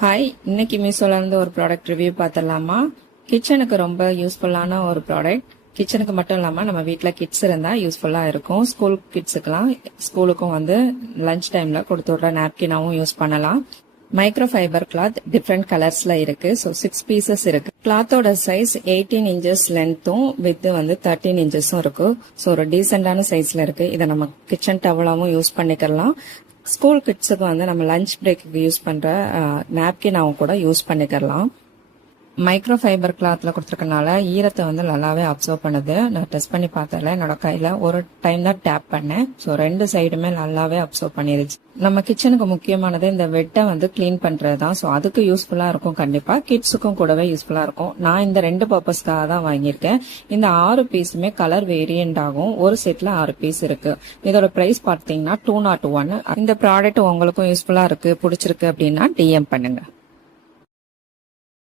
Hi, இன்னைக்கு மீஷோல இருந்து ஒரு ப்ராடக்ட் ரிவ்யூ பார்த்துடலாமா? கிச்சனுக்கு ரொம்ப யூஸ்ஃபுல்லான ஒரு ப்ராடக்ட். கிச்சனுக்கு மட்டும் இல்லாம நம்ம வீட்ல கிட்ஸ் இருந்தா யூஸ்ஃபுல்லா இருக்கும். ஸ்கூல் கிட்ஸுக்கெல்லாம் ஸ்கூலுக்கும் லஞ்ச் டைம்ல கொடுத்து விடுற நாப்கினாவும் யூஸ் பண்ணலாம். மைக்ரோ ஃபைபர் கிளாத் டிஃப்ரெண்ட் கலர்ஸ்ல இருக்கு. ஸோ 6 பீசஸ் இருக்கு. கிளாத்தோட சைஸ் 18 இன்ச்சஸ் லென்த்தும் வித் 13 இன்ச்சஸும் இருக்கு. ஸோ ஒரு டீசென்டான சைஸ்ல இருக்கு. இதை நம்ம கிச்சன் டவலாவும் யூஸ் பண்ணிக்கலாம். ஸ்கூல் கிட்ஸுக்கு நம்ம லஞ்ச் பிரேக்கு யூஸ் பண்ற நாப்கினாவும் கூட யூஸ் பண்ணிக்கலாம். மைக்ரோ ஃபைபர் கிளாத்ல கொடுத்துருக்கனால ஈரத்தை நல்லாவே அப்சர்வ் பண்ணுது. நான் டெஸ்ட் பண்ணி பார்த்தல என்னோட கையில ஒரு டைம் தான் டேப் பண்ணேன். ஸோ 2 சைடுமே நல்லாவே அப்சர்வ் பண்ணிருச்சு. நம்ம கிச்சனுக்கு முக்கியமானது இந்த வெட்டை கிளீன் பண்றது தான். ஸோ அதுக்கு யூஸ்ஃபுல்லா இருக்கும். கண்டிப்பா கிட்ஸுக்கும் கூடவே யூஸ்ஃபுல்லா இருக்கும். நான் இந்த 2 பர்பஸ்க்காக தான் வாங்கியிருக்கேன். இந்த 6 பீஸுமே கலர் வேரியன்ட் ஆகும். ஒரு செட்ல 6 பீஸ் இருக்கு. இதோட பிரைஸ் பார்த்தீங்கன்னா 201. இந்த ப்ராடக்ட் உங்களுக்கும் யூஸ்ஃபுல்லா இருக்கு, பிடிச்சிருக்கு அப்படின்னா DM பண்ணுங்க.